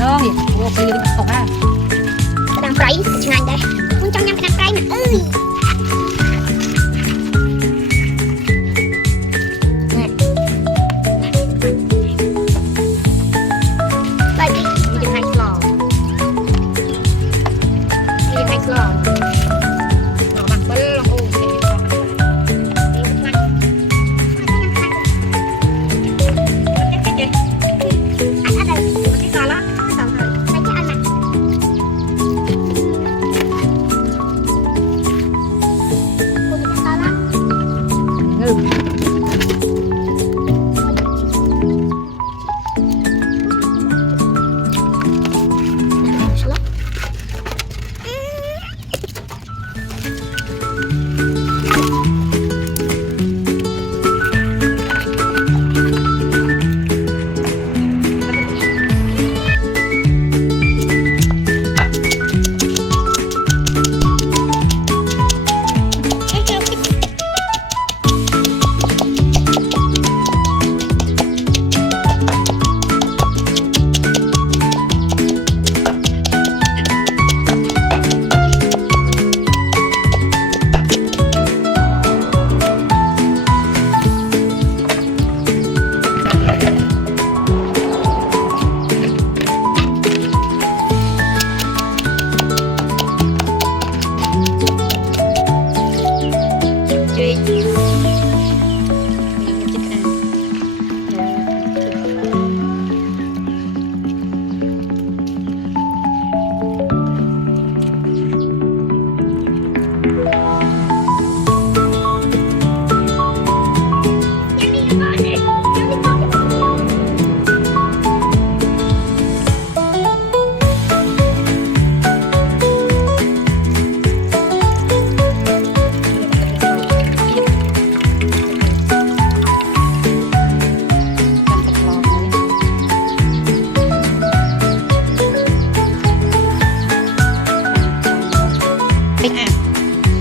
น้องเนี่ยโอ้ไปยืนตกอ่ะกระดังไฟช่างได้คุณจังยังกระดังไฟนะ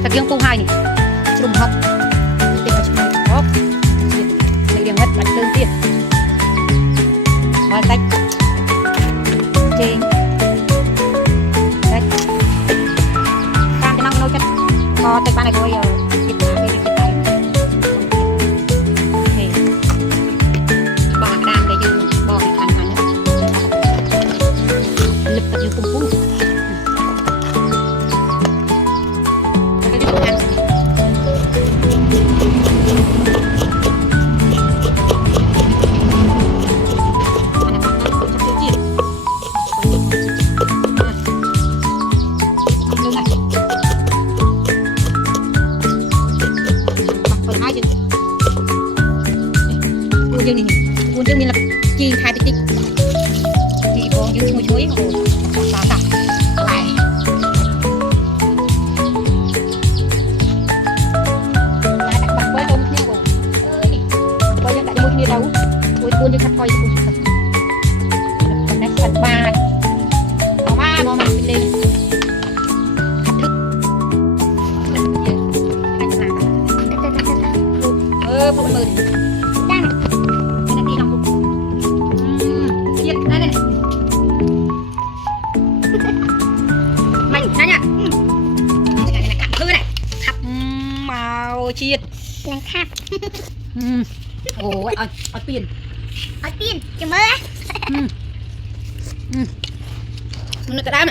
ตะเกียงปูไฮนี่ชุมฮอกติดกับชุมฮอกในเรียงวัดบัดเติมเตี้ยมาใส่เจงใส่ตามไปนั่งโน้ตพอติดบ้านไหนก็อย่าติดตามไปติดตามโอเคบอกตามเลยยืนบอกอีกครั้งนะลึกกับยืนปูปูคุณยังมีละจีไทยติ๊กจีบองยืนช่วยโอ้ตาตับอะไรมาดักบักไว้ตรงนี้โอ้ไว้ยังดักมุดนี่เราโอ้ยคุณจะขัดคอยคุณจะขัดนักขัดบาดเอามามองมันเป็นเลยขัดทึกพวกมือเชียดนะครับโอ้ยเอาเปลี่ยนจะเมื่อมันกระด้าง